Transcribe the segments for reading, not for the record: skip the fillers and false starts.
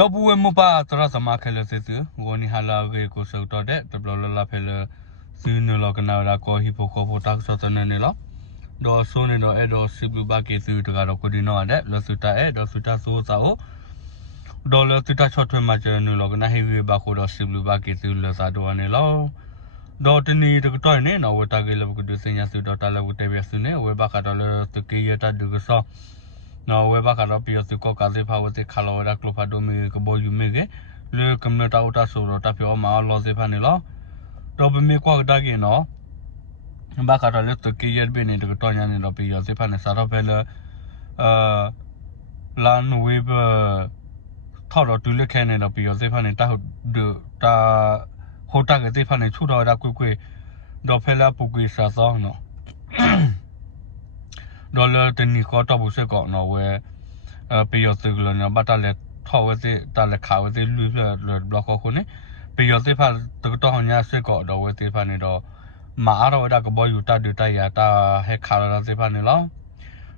တော့ဘူးဝမပါတရစမခဲလစစ်ဝနီဟာလာရေကိုစောတော့တဲ့တဘလလာဖဲလစီနလကနာရာကိုဟီပိုကိုပိုတက်ဆော့တနေနေလောတော့ဆိုနေတော့အဲ့တော့စီဘလူဘာကေစီတကတော့ကိုဒီနော်တဲ့လစတာအဲ့တော့စတာဆိုစာကိုဒေါ်လာစတာချော့ထွဲမှာကျနလကနာဟီဝေဘာကိုတော့စီဘလူဘာကေစီလစာတော့နေလောတော့တနီတကတော့နေနော်ဝတာကေလဘကဒစညာစတော့တလဝတေဘစနေဝေဘာကတော့တကေရတာဒုကဆောနော်ဝေဘာကတော့ပြစကောကာစေဖာဝတေခလောရာကလဖာဒိုမီကဘောယူမီကေလေကမ္နတာဥတာဆိုတော့တပြောမှာလောစေဖာနေလောတော့ဘမီကွာဒါကေနော်ဘာကတော့လေတကေရဘင်းနေတကတော့ညာနေတော့ပြစေဖာနေစားတော့ပဲလေလာနဝေဘထော်တော့တူလက်ခဲနေတော့ပြစေဖာနေတာဟိုတာကေစေဖာနေချူတော့ဒါကွကွတော့ဖဲလာပုကွေစာဆောင်နော်ဒေါ်လာတနီကောတော့ဘူးစကောနော်ဝဲปียอสึกลนะบัตรเลยทอวสิตาเลยขาวสิลุยเลยบล็อกคนนี่ปียอสิพาตกต้องหาสึกก็ดอวสิพานี่ดอมาอารอดาก็บ่อยู่ตาดูตายาตาให้ขาวแล้วสิพานี่ลอ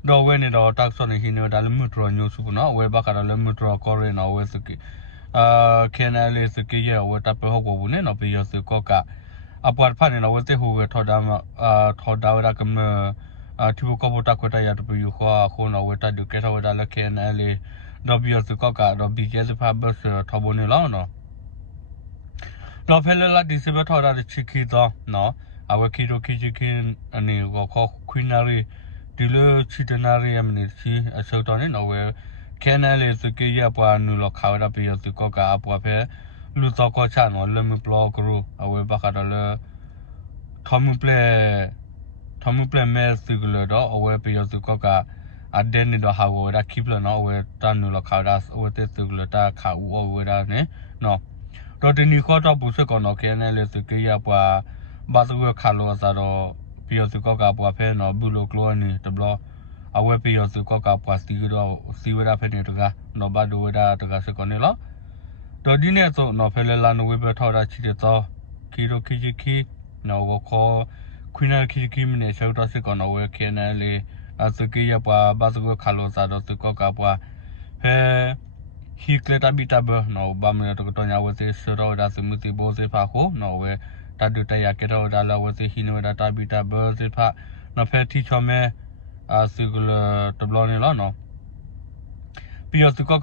ดอเวนี่ดอตักซอนหินดาลมุตรญูสุกเนาะเวบะกะลมุตรกอเรเนาะเวสึกแค่นั้นเลยสึกเยอะเวตาไปฮอกบ่เนี่ยเนาะปียอสึกก็กะอปวดพานี่เนาะเวสิฮูทอดาทอดาวดากมที่พวกเขาตักก็ได้ยาตัวไปอยู่ข้อคนเอาไว้ตัดดูแค่เท่าได้ละแค่นั้นเลยดอกเบี้ยสุกก็ดอกเบี้ยจะพาเบอร์ทบนี่แล้วเนาะดอกเพลละดิสิบเท่าได้ชิคิดเนาะเอาไว้คิดดูคิดอันนี้ก็ข้อคุยนารีดิเลชิดนารีมันนี่ชีเสาตอนนี้เอาไว้แค่นั้นเลยสุกี้ยาปวานุลขาวได้ไปอยู่สุกก็เอาปวาเพลูกตอกชาเนาะเริ่มปลอกรูเอาไว้บักกันเลยทอมเปลทอมเปลแม่สึกเลยดอกเอาไว้ไปอยู่สึกก็อันเดนนี่ดอกหาว่าได้คลิปเลยเนาะเอาไว้ตานุลขาวได้เอาไว้เตสึกเลยตาขาวเอาไว้ได้เนี่ยเนาะตอนนี้ข้อต่อบุษก่อนเนาะแค่นั้นเลยสึกยาปว่าบาสึกขาวลงซะดอกไปอยู่สึกก็ปว่าเพเนาะบุโลกลัวนี่ตบลอเอาไว้ไปอยู่สึกก็ปว่าสิดอกสิเวลาเพนี่ตกะเนาะบาดูเวลาตกะสึกก่อนนี่เนาะตอนนี้เนี่ยโซเนาะเพลลานเวเบทอดาชิเตตอคิโรคิเนาะก็ขอคุยนาคิมเนี่ยเช้าตอนสิก่อนเอาไว้แค่นั้นเลยสึกยาปว่าบาสึกขาวลงซะดอกสึกก็ปว่าเฮฮีเคลตาบิตาเบเนาะบามเนี่ยตกตอนยาวสิสรอดาสมุติโบสิฟาโคเนาะเวตาดูตายาเกรอดาลาวสิฮิโนดาตาบิตาเบสิฟาเนาะเพที่ชอมเมสึกลตบลอนี่แล้วเนาะปียสึกก็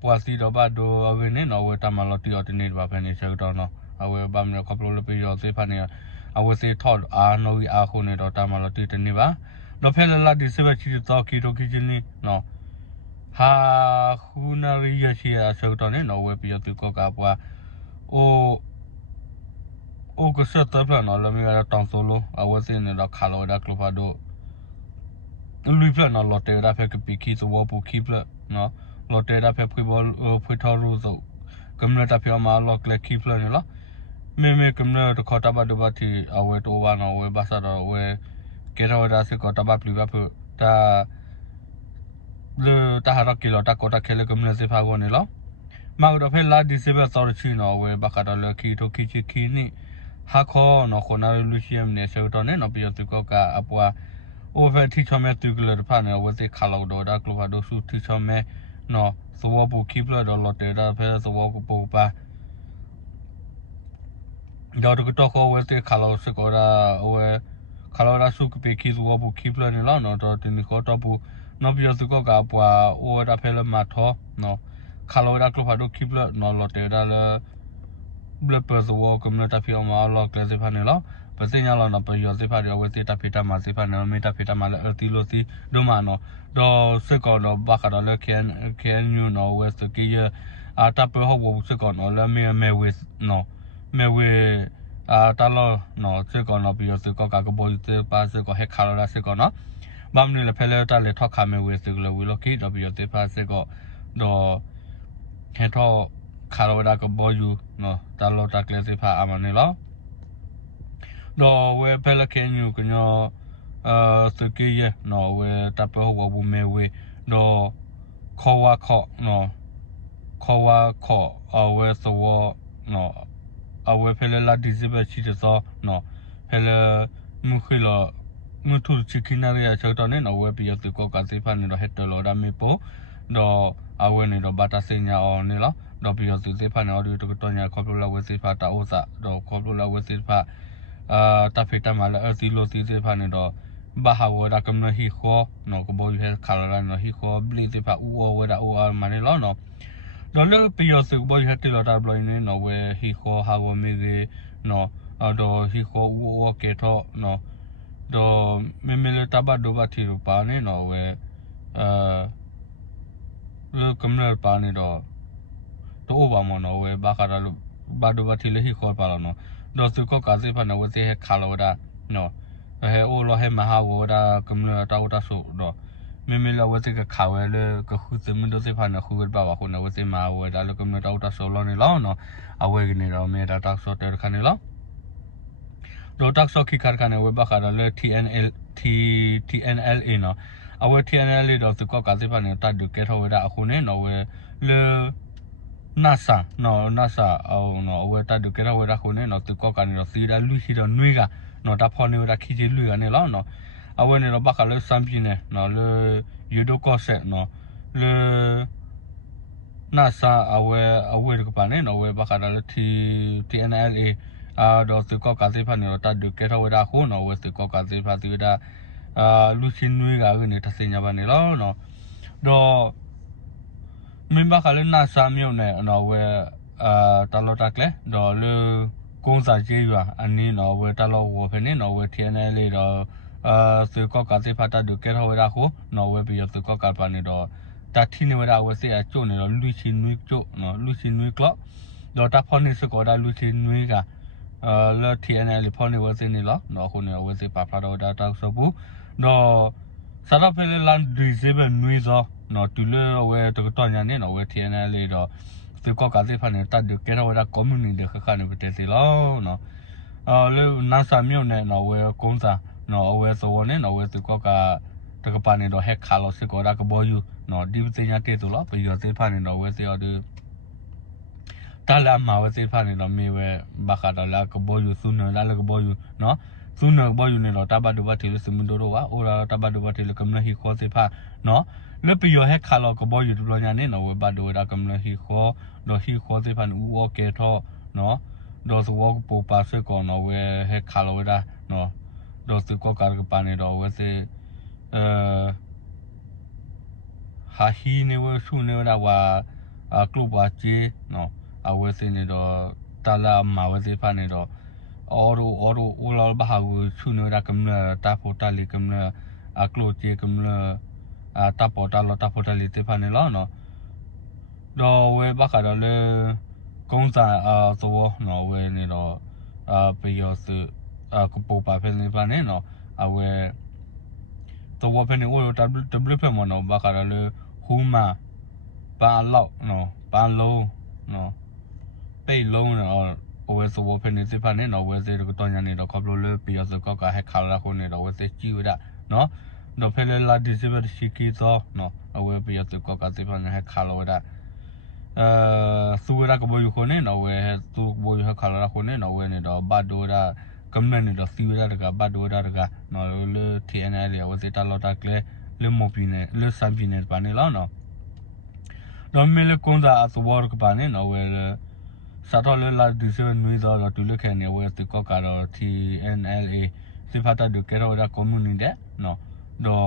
ปว่าสิดอบาโดเอาเวเนี่ยเนาะเวตามาลอติออตนี่บาเพนี่เช้าตอนเนาะเอาเวบามเนี่ยคับโลลปียสิฟาเนี่ยเอาไว้เสียทอดโนวีคนเนี่ยเราตามมาเราตีตัวนี้บ้าเราเพิ่งละดิสเบชิตต่อคิโรคิจินี่เนาะฮาคุณนารียาชีอาศัยตอนนี้เนาะเว้ยพี่ตุกก็ว่าโอ้ก็เสร็จแล้วเนาะเราไม่ได้ตั้งโซโล่เอาไว้เสียเนี่ยเราขาเราได้ครบพอดูลุยเพื่อนเนาะเราเตะได้เพื่อกับปีคีตัวผู้คีเพื่อนเนาะเราเตะได้เพื่อคุยบอลคุยทอรูโซกำเนิดได้เพื่อมาเราเกล็ดคีเพื่อนเนี่ยละเมกำเนิดเขาตาบาดูบาทีเอาไว้ตัววันเอาไว้บาสดเอาไว้เกล้าได้สิเขาตาบาปลีบาเพื่อตาเลือตาหารักกิโลตาโคตาเคเลกำเนิดสิพากวันนี้แล้วมาอุดเพลลาดิสิเบสอร์ชินเอาไว้บักการเลือคีโตคินี่ฮักคอเนาะคนนั้นลูเซียมเนี่ยเซลตอนนี้เนาะพี่ตุกก็อับว่าโอเวอร์ที่ชอมแม่ตุกเลยผ่านเนี่ยว่าสิขาเราโดดากลัวดูสุดที่ชอมแม่เนาะสวอปูคีเพื่อโดนลอเตอร์ได้เพื่อสวอปูปะเดี๋ยวก็ต้องเขาเวทีขาเราสึกว่าเอาไว้ขาเราได้สุกไปคิดว่าบุคิดเลยนี่แล้วเนาะตอนนี้เขาต้องบุนอกจากสึกก็กับว่าโอ้ได้เพลมาท้อเนาะขาเราได้กลุ่มพาดูคิดเลยเนาะเราเตะได้เลยเบลเปอร์สวอกำเนิดตาพิอมาเราเกลือสิพันนี่แล้วเป็นสิ่งอย่างเราเนาะไปย้อนสิพันเดี๋ยวเวทีตาพิตามาสิพันเนาะไม่ตาพิตามาเลยตีโลสิดูมาเนาะดอสึกก็เนาะบักกันเลยแค่ยูเนาะเวสกี้ตาเปิดห้องบุสึกก็เนาะแล้วไม่เวสเนาะไม่เวตลอดเนาะสึกก็เนาะพี่สึกก็กากบอยสึกป้าสึกก็ให้ขาเราสึกก็เนาะบางนี่แหละเพลตาเลยทอดขาไม่เวสึกเลยวิโลกี้เราพี่สึกป้าสึกก็ดอให้ทอขาเราได้ก็บอยเนาะตลอดตาเกลือสึกป้าอามันนี่แล้วดอเวเพลแค่ยูก็เนาะสึกเยเนาะเวตาเปิดห้องบุไม่เวดอข้อว่าข้อเนาะข้อว่าข้อเอาเวสวอเนาะเอาไว้เพลลาดิซิเบชิตซอเนาะเพลมุขลมุทุชิคินาเรียชาวตอนนี้เอาไว้ปีตุกก็สิพันนี่เราเฮ็ดตลอดมีโปดอเอาไว้นี่เราบัตรเสียเอานี่ละ တော့ပြီးတော့သူစစ်ဖာနော်ဒီတော့တော့ညာခေါပလိုလာဝစစ်ဖာတာဥစားတော့ခေါပလိုလာဝစစ်ဖာတာဖေတမှာလဲအစီလိုစီစစ်ဖာနေတော့ဘာဟာဝဒါကမ္နဟီခေါ်နော်ကဘောယူဟဲခါလာနော်ဟီခေါ်ဘလီစစ်ဖာဥဝဒါဥအာမနေလောနော်တော့လေပြီးတော့သူဘောယူဟဲတီလာတာဘလိုင်းနေနော်ဝဲဟီခေါ်ဟာဝမေကြီးနော်တော့ဟီခေါ်ဥဝကေထောနော်တော့မေမေလတဘဒိုဘတီရူပါနေနော်ဝဲလေကမ္နပါနေတော့တော့ဘာမနော်ဝဲဘာခါတော့ဘာဒိုဘတီလေဟီခေါ်ပါလောနော်တော့သူကကားစစ်ဖာနော်ဝဲစစ်ဟဲခါလာဒါနော်ဟဲအိုလောဟဲမဟာဝဒါကမ္နတာဝတာဆိုတော့မေမေလာဝစစ်ကခါဝဲလေကခုစမဒိုစစ်ဖာနော်ခုကပါပါခုနော်ဝစစ်မာဝဒါလေကမ္နတာဝတာဆိုလောနေလောနော်အဝဲကနေတော့မေတာတာဆိုတဲ့ခါနေလောတော့တက်ဆော့ခိခါခါနေဝဲဘာခါတော့လေ TNLA နော်အဝဲ TNLA တော့သူကကားစစ်ဖာနော်တတ်ဒုကဲထောဝဒါအခုနေနော်ဝဲလေNASA no NASA no we ta du kera we ra khone no tu ko ka ni no si da lu shi do nui ga no ta pho ne ra khi ji lu ga ne lo no a we ne no ba ka le sam pi ne no le yudo ko se no le NASA a we ko pa ne no we ba ka da le TNLA do tu ko ka se pha ne no ta du kera we ra kho no we tu ko ka se pha tu da lu shi nui ga ne ta se nya ba ne lo no doမင်းဘာခလည်းနာဆာမြို့နယ်နော်ဝဲတလောတက်လေဒေါ်လူကုန်းစာကြီးရွာအနည်းနော်ဝဲတလောဝဖနေနော်ဝဲထင်းနေလေတော့သူကကတိဖတ်တာဒုကဲထောဝဲတာခုနော်ဝဲပြီးသူကကပနေတော့တတိနေဝဲတာဝဲစေအကျုံနေတော့လူချင်းနွေကျုံနော်လူချင်းနွေကလော့တော့တဖော်နေစကောတာလူချင်းနွေကလော်ထင်းနေလေဖော်နေဝဲစေနေလောနော်ခုနေဝဲစေပါဖလာတော့တာတောက်ဆိုဘူးတော့ဆရာဖေးလန်ဒီဇေဘနွေဇောနော်တူလေဝဲတော့ညာနေနော်ဝဲထင်းနေလေတော့သူကကတိဖတ်နေတာဒုကဲထောဝဲတာကွန်မြူနတီခခနေပတဲ့စီလောနော်လေနာဆာမြို့နယ်နော်ဝဲကုန်းစာနော်ဝဲစောနေနော်ဝဲသူကတကပါနေတော့ဟက်ခါလို့စကောတာကဘောယူနော်ဒီပညာတဲ့တူလို့ပြီးတော့သိဖာနေတော့ဝဲစေော်ဒီတာလာမှာဝဲသိဖာနေတော့မေဝဲဘာခါတော့လာကဘောယူစုနော်လာကဘောယူနော်စုနော်ဘောယူနေတော့တဘဒုဘတီလို့စမဒိုတော့ဝါအိုရာတဘဒုဘတီလို့ကမ္နဟီခေါ်သိဖာနော်လေပြီးတော့ဟက်ခါလို့ကဘောယူတူလို့ညာနေနော်ဝဲဘဒိုရာကမ္နဟီခေါ်တော့ဟီခေါ်သိဖာဦးโอเคတော့နော်တော့သူကပူပါစကောနော်ဝဲဟက်ခါလို့ဒါနော်တော့သူကကာကပါနေတော့ဝဲစေဟာဟီနေဝဆုနေဝဝကလုပါချေနော်အဝဲစနေတော့တလာမဝဲစေဖာနေတော့အော်အိုလာဘာဝဆုနေတာကမ္နတာဖိုတာလီကမ္နကလုချေကမ္နတာပေါ်တာလောတာဖိုတာလီတေဖာနေလောနော်တော့ဝဲဘာခါတော့လေကုန်းစာသောနော်ဝဲနေတော့ပယောစကပူပါဖဲနေပါနေနော်အဝဲတော့ဖဲနေဝWဖဲမနော်ဘာခါလေဟူမာပါလောက်နော်ပါလုံးနော်ပိတ်လုံးနော်ဝဲဆိုဖဲနေစဖာနေနော်ဝဲစေတော့ညာနေတော့ခေါပလိုလေပြီးတော့ကဟက်ခါလာခုနေတော့ဝဲစေကြည့်ရနော်တော့ဖဲလေလာဒီစဘရှိကီသောနော်အဝဲပြီးတော့ကစဖာနေဟက်ခါလာဒါသူရကဘောယူခုနေနော်ဝဲသူဘောယူဟက်ခါလာခုနေနော်ဝဲနေတော့ဘတ်ဒိုဒါကမ္နနေတော့စီဝရတကဘတ်ဒိုဒါတကနော်လေ TNL ဝစေတာလောတာကလေလေမိုပီနေလေစမ်ပီနေပါနေလောနော်တော့မေလေကွန်သာအသဘောကပါနေနော်ဝဲစာတော်လေလာဒီစနွေတော့တူလခဲနေဝဲသူကကတော့ TNLA စိဖတာဒုကေရောဒါကွန်မြူနတီနော်တော့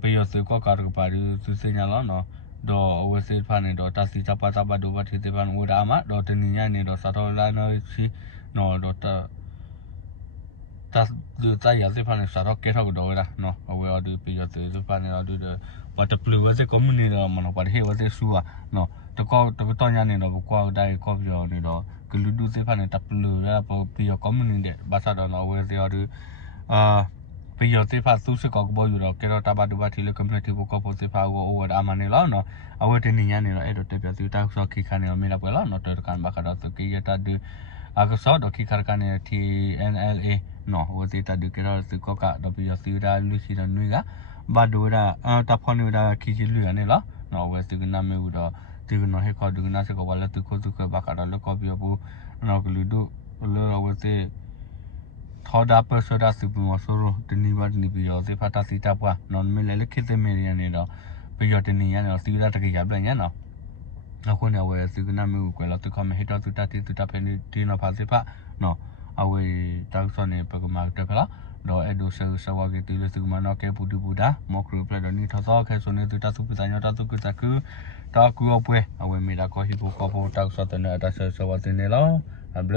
ပေရစကကတော့ပါရီသူစညာလောနော်တော့ဝဲစစ်ဖာနေတော့တစီချပါချပါဒိုဘတ်တိပန်ဝဒါမတော့တနညာနေတော့စာတော်လာနော်ချီနော်တော့တာဒီတာရစစ်ဖာနေစာတော့ကဲထောက်တော့ရနော်အဝဲအဒီပြရစစ်ဖာနေတော့ဒီဝတ်ပလူဝဲစစ်ကွန်မြူနတီတော့မနော်ပါဟဲဝဲစစ်ဆူอ่ะနော်တကောညာနေတော့ကွာဒိုင်ကော်ပြောနေတော့ဂလူဒူစစ်ဖာနေတပလူရပေါ်ပြရကွန်မြူနတီဘာသာတော့နော်ဝဲစစ်အဒီပြရစစ်ဖာသူစစ်ကောဘောယူတော့ကဲတော့တဘဒူဘတီလေကွန်မြူနတီကိုကောပေါ်စစ်ဖာကိုဝဒါမနေလောနော်အဝဲတင်ညာနေတော့အဲ့တော့တက်ပြသူတောက်ဆော့ခိခါနေတော့မေးလာပွဲလောနော်တော်ကန်ဘာခတော့သူကီရတာဒီအခုဆော့တော့ခိခါကနေ TNLA နော်ဝစီတာဒီကတော့သူကတော့ပြရစီဒါလူရှိတော့နွေကဘာဒိုရာတဖော်နေတာခိချီလူရနေလားနော်ဝစီကနာမေဦးတော့ဒီကနော်ဟေခေါ်ဒီကနာစကောဝလာသူခိုသူကဘာကတော့လောကပြဘူးနော်ကလူတို့လောဝစီထော်ဒါပစဒါစပမဆိုရတနီဝတ်နီပြရစီဖတာစီတာပွားနော်မေလေခိသေမေရနေတော့ပြရတနီရနော်စီဒါတကရပြန်ရနော် အခုနေဝဲသူကနာမျိုးကွယ်လာသူကမဟိတော့သူတတိသူတဖဲနေဒီနော်ဖာစေဖာနော်အဝေတောက်စောနေပကမာတကလားတော့အဲ့ဒိုဆဝါကတီလစုမနော်ကဲပူတူပူတာမော့ကရပလက်တော့နေထောက်ခဲဆိုနေသူတသူပစညတသူကစကူတောက်ကူအပွဲအဝေမီတာကိုဟီကိုကောဖုံတောက်စောတဲ့နဲ့အတဆဆဝတင်နေလောအဘလ